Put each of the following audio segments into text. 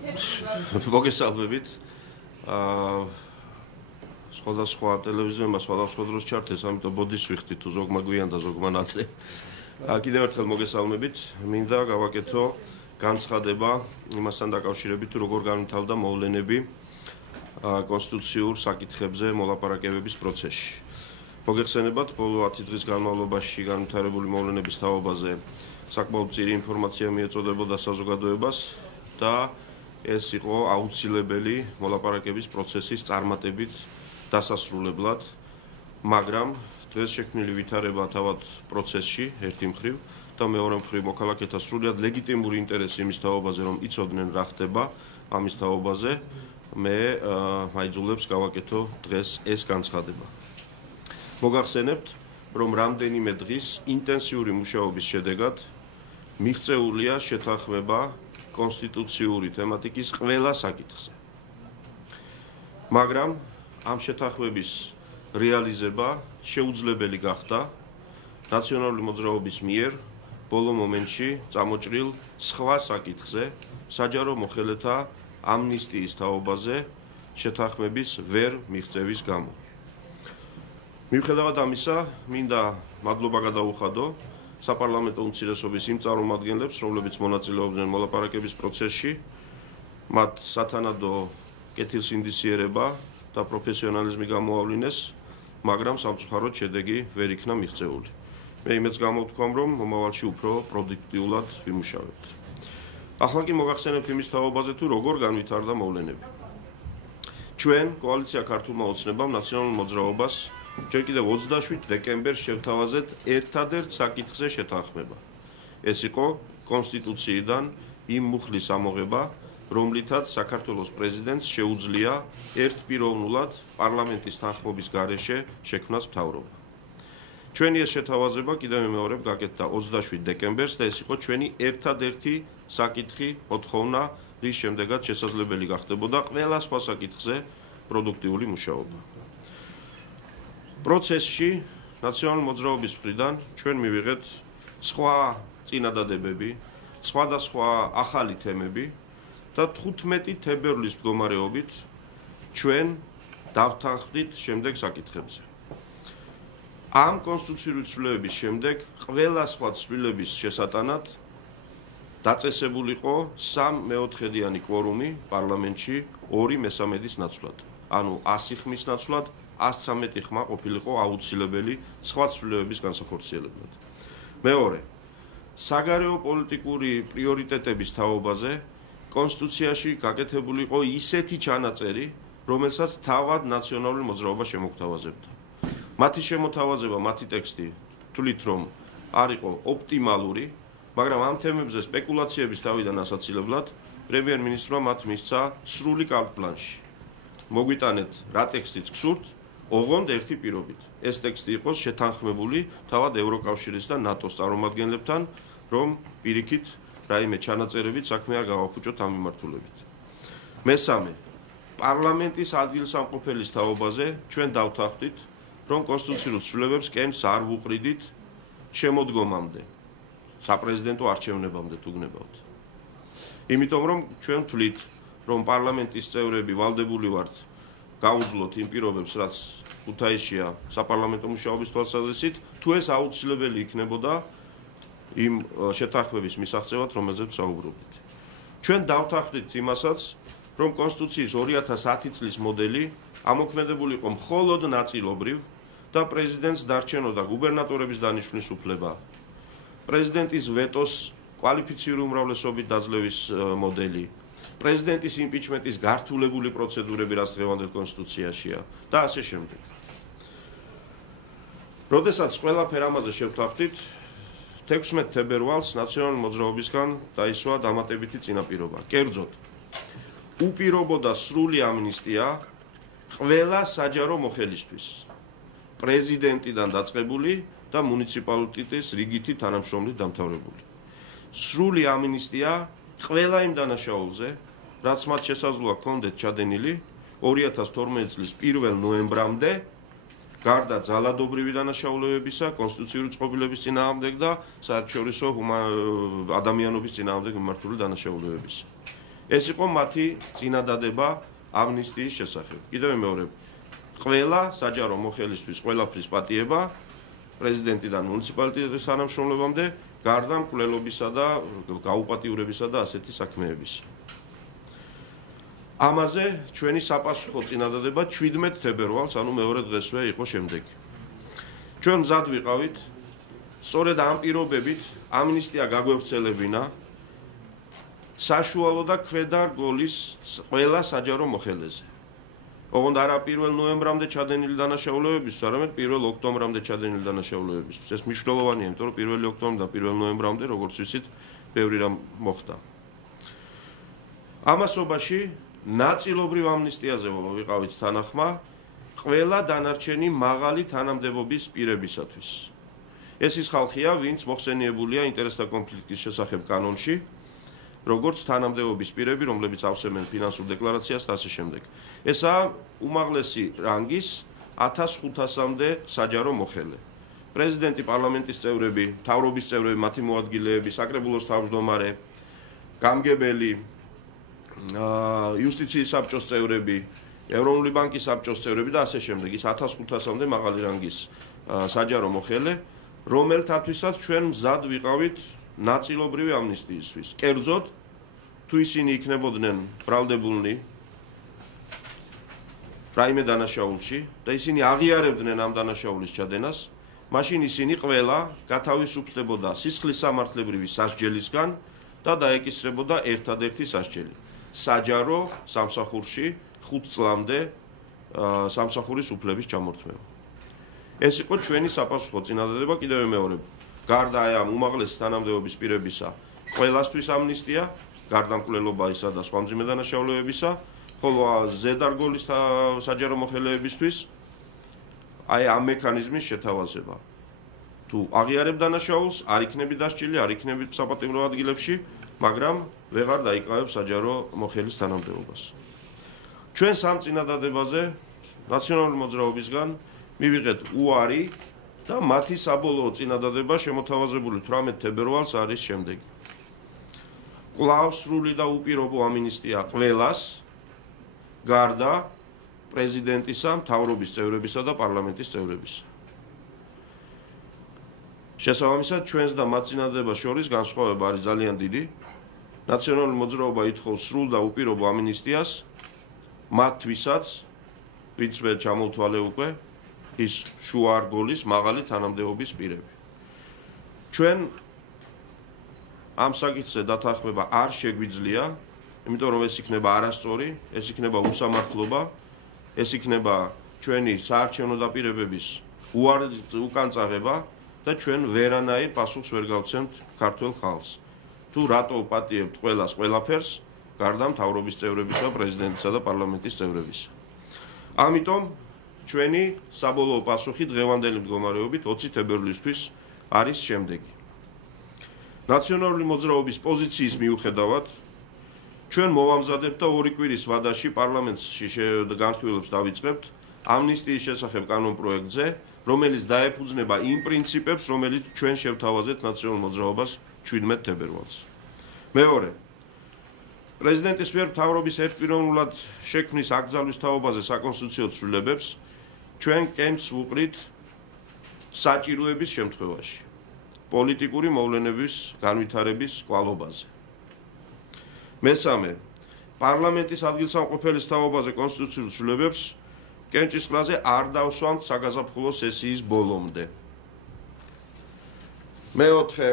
მოგესალმებით. სხვადასხვა ტელევიზიებმა სხვადასხვა დროს ჩართეს, ამიტომ ბოდის ვიხდით თუ ზოგმა გვიან და ზოგმა ნაკლე. კიდევ ერთხელ მოგესალმებით. მინდა გავაკეთო განცხადება იმასთან დაკავშირებით, თუ როგორ განვითარდა მოვლენები კონსტიტუციურ საკითხებზე მოლაპარაკებების პროცესში. მოგეხსენებათ, ბოლო 10 დღის განმავლობაში განვითარებული მოვლენების თაობაზე საკმაოდ მწირი ინფორმაცია მიეწოდებოდა საზოგადოებას და ეს იყო აუცილებელი მოლაპარაკების პროცესის წარმატებით დასასრულებლად, მაგრამ დღეს შექმნილი ვითარება თავად პროცესში ერთი მხრივ და მეორე მხრივ მოქალაქეთა სრულიად ლეგიტიმური ინტერესი იმის თაობაზე, რომ იცოდნენ რა ხდება ამის თაობაზე, მე მაიძულებს გავაკეთო დღეს ეს განცხადება. მოგახსენებთ, რომ რამდენიმე დღის ინტენსიური მუშაობის შედეგად მიღწეულია შეთანხმება კონსტიტუციური თემატიკის ყველა საკითხზე. მაგრამ ამ შეთანხმების რეალიზება შეუძლებელი გახდა ნაციონალური მოძრაობის მიერ ბოლო მომენტში წამოჭრილ სხვა საკითხზე, საჯარო მოხელეთა ამნისტიის თაობაზე შეთანხმების ვერ მიღწევის გამო. მიუხედავად ამისა, მინდა მადლობა გადაუხადო საპარლამენტო უმცირესობის იმ წარმომადგენლებს, რომლებიც მონაწილეობდნენ მოლაპარაკების პროცესში, მათ სათანადო კეთილსინდისიერება და პროფესიონალიზმი გამოავლინეს, მაგრამ სამწუხაროდ შედეგი ვერ იქნა მიღწეული. მე იმედს გამოვთქვამ, რომ მომავალში უფრო პროდუქტიულად ვიმუშავებთ. ახლა კი მოგახსენებთ იმის თაობაზე, თუ როგორ განვითარდა მოვლენები. ჩვენ კოალიცია ქართულმა ოცნებამ ნაციონალურ მოძრაობას ჯერ კიდევ 27 დეკემბერს შევთავაზეთ ერთადერთ საკითხზე შეთანხმება. ეს იყო კონსტიტუციიდან იმ მუხლის ამოღება, რომლითაც საქართველოს პრეზიდენტს შეუძლია ერთპიროვნულად პარლამენტის თანხმობის გარეშე შექმნას მთავრობა. ჩვენი ეს შეთავაზება კიდევ მეორებ გაკეთდა 27 დეკემბერს და ეს იყო ჩვენი ერთადერთი საკითხი, მოთხოვნა, რის შემდეგაც შესაძლებელი გახდებოდა ყველა სხვა საკითხზე პროდუქტიული მუშაობა. პროცესში ნაციონალური მოძრაობის მხრიდან ჩვენ მივიღეთ სხვა წინადადებები, სხვადასხვა ახალი თემები და 15 თებერვლის მდგომარეობით ჩვენ დავთანხმდით შემდეგ საკითხებზე. ამ კონსტიტუციური ცვლილებების შემდეგ ყველა სხვა ცვლილების შესატანად დაწესებული იყო 3/4-იანი კვორუმი პარლამენტში 2/3-ის ნაცვლად. ანუ 100 ხმის ნაცვლად 113 ხმა ყოფილიყო აუცილებელი სხვა ცვლილებების განსახორციელებლად. მეორე, საგარეო პოლიტიკური პრიორიტეტების თაობაზე კონსტიტუციაში გაკეთებული იყო ისეთი ჩანაწერი, რომელსაც თავად ნაციონალური მოძრაობა შემოგთავაზებდა. მათი შემოთავაზება, მათი ტექსტი თვლით რომ არ იყო ოპტიმალური, მაგრამ ამ თემებზე სპეკულაციების თავიდან ასაცილებლად პრემიერ-მინისტრმა მათ მისცა სრული კარტ-ბლანში. მოგვიტანეთ რა ტექსტიც გსურთ, ოღონდ ერთი პირობით. ეს ტექსტი იყოს შეთანხმებული თავად ევროკავშირის და ნატოს წარმომადგენლებთან, რომ პირიქით რაიმე ჩანაწერებით საქმე არ გავაფუჭოთ ამ მიმართულებით. მესამე, პარლამენტის ადგილსამყოფელის თაობაზე ჩვენ დავთანხმდით, რომ კონსტიტუციურ ცვლილებებს კენს არ ვუყრიდით შემოდგომამდე, საპრეზიდენტო არჩევნებამდე თუ გნებავთ. იმიტომ რომ ჩვენ ვთვლით, რომ პარლამენტის წევრები ვალდებული ვართ გაუძლოთ იმ პირობებს, რაც ქუთაისშია საპარლამენტო მუშაობის თვალსაზრისით, თუ ეს აუცილებელი იქნებოდა იმ შეთანხმების მისაღწევად, რომელზეც საუბრობთ. ჩვენ დავთანხმდით იმასაც, რომ კონსტიტუციის 2010 წლის მოდელი ამოქმედებული იყო მხოლოდ ნაწილობრივ და პრეზიდენტს დარჩენოდა გუბერნატორების დანიშვნის უფლება, პრეზიდენტის ვეტოს კვალიფიციური უმრავლესობით დაძლევის მოდელი, პრეზიდენტის იმპიჩმენტის გართულებული პროცედურები, რაც დღევანდელ კონსტიტუციაშია და ასე შემდეგ. როდესაც ყველაფერ ამაზე შევთანხმდით, 16 თებერვალს ნაციონალური მოძრაობისგან დაისვა დამატებითი წინაპირობა. კერძოდ, უპირობოდა სრული ამნისტია ყველა საჯარო მოხელისთვის, პრეზიდენტიდან დაწყებული და მუნიციპალიტეტის რიგითი თანამშრომლით დამთავრებული. სრული ამნისტია ყველა იმ დანაშაულზე, რაც მათ შესაძლოა ჰქონდეთ ჩადენილი 2012 წლის 1 ნოემბრამდე გარდა ძალადობრივი დანაშაულებებისა, კონსტიტუციური წყობილების წინააღმდეგ და საერთაშორისო ადამიანობის წინააღმდეგ მიმართული დანაშაულებებისა. ეს იყო მათი წინადადება ამნისტიის შესახებ. კიდევ მეორე, ყველა საჯარო მოხელისთვის ყველაფრის პატიება პრეზიდენტიდან მუნიციპალიტეტის თანამშრომლებამდე გარდა მკვლელობისა და გაუპატიურებისა და ასეთი საქმეების. ამაზე ჩვენი საპასუხო წინადადება 17 თებერვალს, ანუ მეორე დღესვე იყო შემდეგი. ჩვენ მზად ვიყავით, სწორედ ამ პირობებით ამნისტია გაგვევრცელებინა საშუალო და ქვედა რგოლის ყველა საჯარო მოხელეზე. ოღონდ არა 1 ნოემბრამდე ჩადენილი დანაშაულებისთვის, არამედ 1 ოქტომბრამდე ჩადენილი დანაშაულებისთვის. ეს მნიშვნელოვანია, იმიტომ რომ 1 ოქტომბრიდან 1 ნოემბრამდე, როგორც ვიცით, ბევრი რამ მოხდა. ამასობაში ნაწილობრივ ამნისტიაზე ვიყავით თანახმა ყველა დანარჩენი მაღალი თანამდებობის პირებისათვის. ეს ის ხალხია, ვინც მოხსენიებულია ინტერესთა კონფლიქტის შესახებ კანონში, როგორც თანამდებობის პირები, რომლებიც ავსებენ ფინანსურ დეკლარაციას და ასე შემდეგ. ესაა უმაღლესი რანგის 1500-მდე საჯარო მოხელე. პრეზიდენტი, პარლამენტის წევრები, მთავრობის წევრები, მათი მოადგილეები, საკრებულოს თავმჯდომარე, გამგებელი, იუსტიციის საბჭოს წევრები, ეროვნული ბანკის საბჭოს წევრები და ასე შემდეგ. ის 1500-მდე მაღალი რანგის საჯარო მოხელე, რომელთათვისაც ჩვენ მზად ვიყავით ნაწილობრივი ამნისტიისთვის. კერძოდ, თუ ისინი იქნებოდნენ ბრალდებულნი რაიმე დანაშაულში და ისინი აღიარებდნენ ამ დანაშაულის ჩადენას, მაშინ ისინი ყველა გათავისუფლდებოდა სისხლის სამართლებრივი სასჯელისგან და დაეკისრებოდა ერთადერთი სასჯელი. საჯარო სამსახურში 5 წლამდე სამსახურის უფლების ჩამორთმევა. ეს იყო ჩვენი საპასუხო წინადადება კიდევ მეორე. გარდა ამ უმაღლესი თანამდებობის პირებისა, ყველასთვის ამნისტია, გარდა მკვლელობისა და სხვა მძიმე დანაშაულებებისა, ხოლო ზედარგოლის საჯარო მოხელეებისთვის აი ამ მექანიზმის შეთავაზება. თუ აღიარებ დანაშაულს, არ იქნები დასჯილი, არ იქნები საპატიმრო ადგილებში, მაგრამ ვეღარ დაიკავებ საჯარო მოხელის თანამდებობას. ჩვენ სამ წინადადებაზე ნაციონალური მოძრაობისგან მივიღეთ უარი და მათი საბოლოო წინადადება შემოთავაზებული 18 თებერვალს არის შემდეგი. კვლავ სრული და უპირობო ამნისტია ყველას, გარდა პრეზიდენტისა, მთავრობის წევრებისა და პარლამენტის წევრებისა. შესაბამისად, ჩვენს და მათ წინადადებას შორის განსხვავება არის ძალიან დიდი. ნაციონალური მოძრაობა ითხოვს სრულ და უპირობო ამნისტიას მათთვისაც, ვინც მე ჩამოვთვალე უკვე, ის შუა რგოლის მაღალი თანამდებობის პირები. ჩვენ ამ საკითხზე დათანხმება არ შეგვიძლია, იმიტომ რომ ეს იქნება არასწორი, ეს იქნება უსამართლობა, ეს იქნება ჩვენი საარჩევნო დაპირებების უკანწაღება და ჩვენ ვერანაირ პასუხს ვერ გავცემთ ქართულ ხალხს. თუ რატო ვპატიებთ ყველას ყველაფერს, გარდა მთავრობის წევრებისა, პრეზიდენტისა და პარლამენტის წევრებისა. ამიტომ ჩვენი საბოლოო პასუხი დღევანდელი მდგომარეობით 20 თებერვლისთვის არის შემდეგი. ნაციონალური მოძრაობის პოზიციის მიუხედავად, ჩვენ მოვამზადებთ და 2 კვირის ვადაში პარლამენტში განხილვებს დავიწყებთ ამნისტიის შესახებ კანონპროექტზე, რომელიც დაეფუძნება იმ პრინციპებს, რომელიც ჩვენ შევთავაზეთ ნაციონალურ მოძრაობას 17 თებერვალს. მეორე, პრეზიდენტის მიერ მთავრობის ერთპიროვნულად შექმნის აკრძალვის თაობაზე საკონსტიტუციო ცვლილებებს ჩვენ კენჭს ვუყრით საჭიროების შემთხვევაში, პოლიტიკური მოვლენების განვითარების კვალობაზე. მესამე, პარლამენტის ადგილსამყოფელის თაობაზე კონსტიტუციურ ცვლილებებს კენჭის ყრაზე არ დავსვამთ საგაზაფხულო სესიის ბოლომდე. მეოთხე,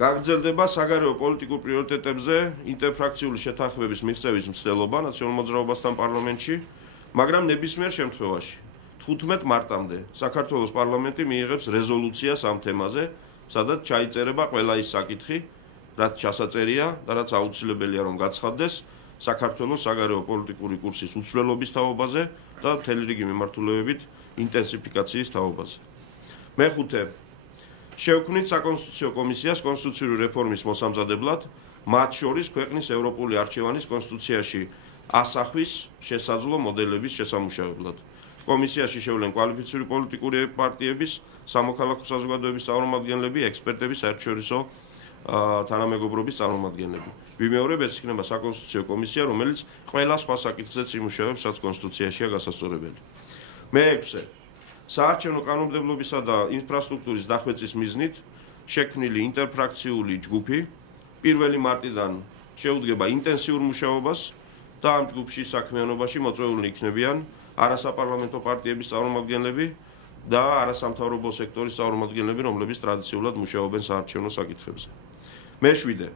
გაგრძელდება საგარეო პოლიტიკურ პრიორიტეტებზე ინტერფრაქციული შეთანხმების მიღწევის მცდელობა ნაციონალურ მოძრაობასთან პარლამენტში, მაგრამ ნებისმიერ შემთხვევაში 15 მარტამდე საქართველოს პარლამენტი მიიღებს რეზოლუციას ამ თემაზე, სადაც ჩაიწერება ყველა ის საკითხი, რაც ჩასაწერია და რაც აუცილებელია რომ გაცხადდეს საქართველოს საგარეო პოლიტიკური კურსის უცვლელობის თაობაზე და მთელი რიგი მიმართულებებით ინტენსიფიკაციის თაობაზე. მეხუთე, შევქმნით საკონსტიტუციო კომისიას კონსტიტუციური რეფორმის მოსამზადებლად, მათ შორის ქვეყნის ევროპული არჩევანის კონსტიტუციაში ასახვის შესაძლო მოდელების შესამუშავებლად. კომისიაში შევლენ კვალიფიციური პოლიტიკური პარტიების, სამოქალაქო საზოგადოების წარმომადგენლები, ექსპერტები, საერთაშორისო თანამეგობრობის წარმომადგენლები. ვიმეორებ, ეს იქნება საკონსტიტუციო კომისია, რომელიც ყველა სხვა საკითხზეც იმუშავებს, რაც კონსტიტუციაშია გასასწორებელი. მე-6. საარჩევნო კანონმდებლობისა და ინფრასტრუქტურის დახვეწის მიზნით შექმნილი ინტერფრაქციული ჯგუფი 1 მარტიდან შეუდგება ინტენსიურ მუშაობას და ამ ჯგუფში საქმიანობაში მოწვეული იქნებიან არასაპარლამენტო პარტიების წარმომადგენლები და არასამთავრობო სექტორის წარმომადგენლები, რომლებიც ტრადიციულად მუშაობენ საარჩევნო საკითხებზე. მე-7.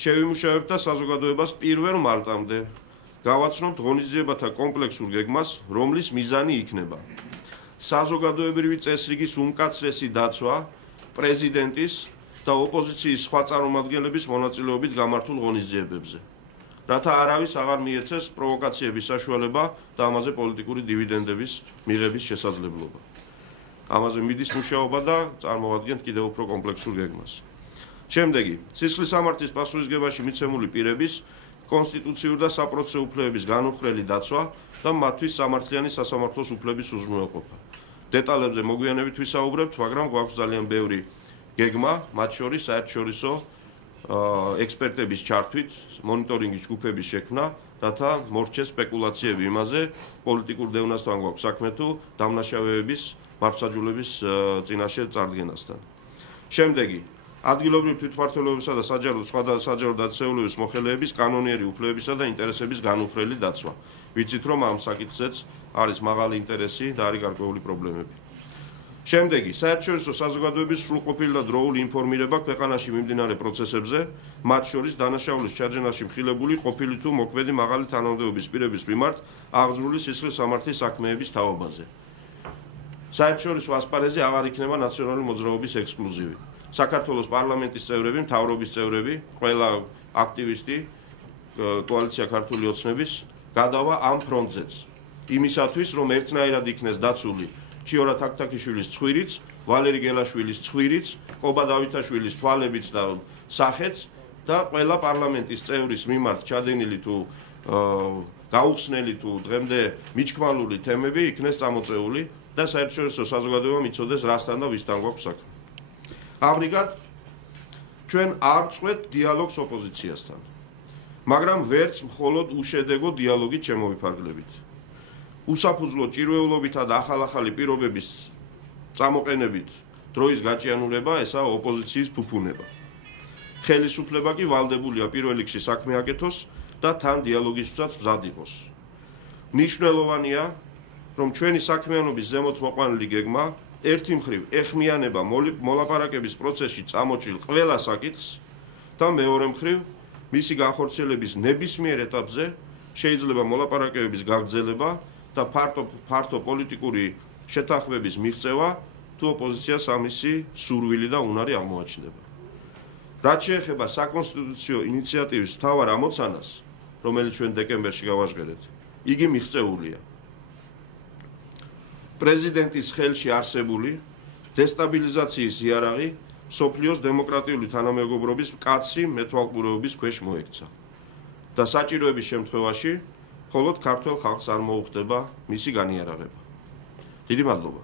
შევიმუშავებთ და საზოგადოებას 1 მარტამდე გავაცნობთ ღონისძიებათა კომპლექსურ გეგმას, რომლის მიზანი იქნება საზოგადოებრივი წესრიგის უმკაცრესი დაცვა პრეზიდენტის და ოპოზიციის სხვა წარმომადგენლების მონაწილეობით გამართულ ღონისძიებებზე, რათა არავის აღარ მიეცეს პროვოკაციების საშუალება და ამაზე პოლიტიკური დივიდენდების მიღების შესაძლებლობა. ამაზე მიდის მუშაობა და წარმოვადგენთ კიდევ უფრო კომპლექსურ გეგმას. შემდეგი, სისხლის სამართლის პასუხისგებაში მიცემული პირების კონსტიტუციური და საპროცესო უფლებების განუხრელი დაცვა და მათთვის სამართლიანი სასამართლოს უფლების უზრუნველყოფა. დეტალებზე მოგვიანებით ვისაუბრებთ, მაგრამ გვაქვს ძალიან ბევრი გეგმა, მათ შორის საერთაშორისო ექსპერტების ჩართვით, მონიტორინგის ჯგუფების შექმნა, რათა მორჩეს სპეკულაციები იმაზე, პოლიტიკურ დევნასთან გვაქვს საქმე თუ დამნაშავეების მართლმსაჯულების წინაშე წარდგენასთან. შემდეგი, ადგილობრივ თვითმმართველობებისა და საჯარო დაწესებულების მოხელეების კანონიერი უფლებებისა და ინტერესების განუხრელი დაცვა. ვიცით, რომ ამ საკითხზეც არის მაღალი ინტერესი და არის გარკვეული პრობლემები. შემდეგი, საერთაშორისო საზოგადოების სრულყოფილი და დროული ინფორმირება ქვეყანაში მიმდინარე პროცესებზე, მათ შორის დანაშაულის ჩაძენაში მხილებული ყოფილი თუ მოქმედი მაღალი თანამდებობის პირების მიმართ აღძრული სისხლის სამართლის საქმეების თავობაზე. საერთაშორისო ასპარეზი აღარ იქნება ნაციონალური მოძრაობის ექსკლუზივი. საქართველოს პარლამენტის წევრები, მთავრობის წევრები, ყველა აქტივისტი, კოალიცია ქართული ოცნების გადავა ამ ფრონტზეც. იმისათვის, რომ ერთნაირად იქნეს დაცული ჩიორა თაქთაქიშვილის ცხვირიც, ვალერი გელაშვილის ცხვირიც, კობა დავითაშვილის თვალებიც და სახეც და ყველა პარლამენტის წევრის მიმართ ჩადენილი თუ გაუხსნელი თუ დღემდე მიჩქმალული თემები იქნეს წამოწეული და საერთაშორისო საზოგადოებამ იცოდეს რასთან და ვისთან გვაქვს საქმე. ამრიგად, ჩვენ არ წვეთ დიალოგს ოპოზიციასთან, მაგრამ ვერც მხოლოდ უშედეგო დიალოგით შემოვიფარგლებით. უსაფუძვლო ჭირვეულობითა და ახალ-ახალი პირობების წამოყენებით დროის გაჭიანურება ესაა ოპოზიციის ფუფუნება. ხელისუფლება კი ვალდებულია პირველ რიგში საქმე აკეთოს და თან დიალოგისთვისაც მზად იყოს. მნიშვნელოვანია, რომ ჩვენი საქმიანობის ზემოთ მოყვანილი გეგმა ერთი მხრივ ეხმიანება მოლაპარაკების პროცესში წამოჭრილ ყველა საკითხს და მეორე მხრივ მისი განხორციელების ნებისმიერ ეტაპზე შეიძლება მოლაპარაკებების გაგრძელება და ფართო პოლიტიკური შეთანხმების მიღწევა თუ ოპოზიციას ამისი სურვილი და უნარი აღმოაჩნდება. რაც შეეხება საკონსტიტუციო ინიციატივის მთავარ ამოცანას, რომელიც ჩვენ დეკემბერში გავაჟღერეთ, იგი მიღწეულია. პრეზიდენტის ხელში არსებული დესტაბილიზაციის იარაღი მსოფლიოს დემოკრატიული თანამეგობრობის მკაცრი მეთვალყურეობის ქვეშ მოექცა და საჭიროების შემთხვევაში მხოლოდ ქართველ ხალხს არ მოუხდება მისი განიარაღება. დიდი მადლობა.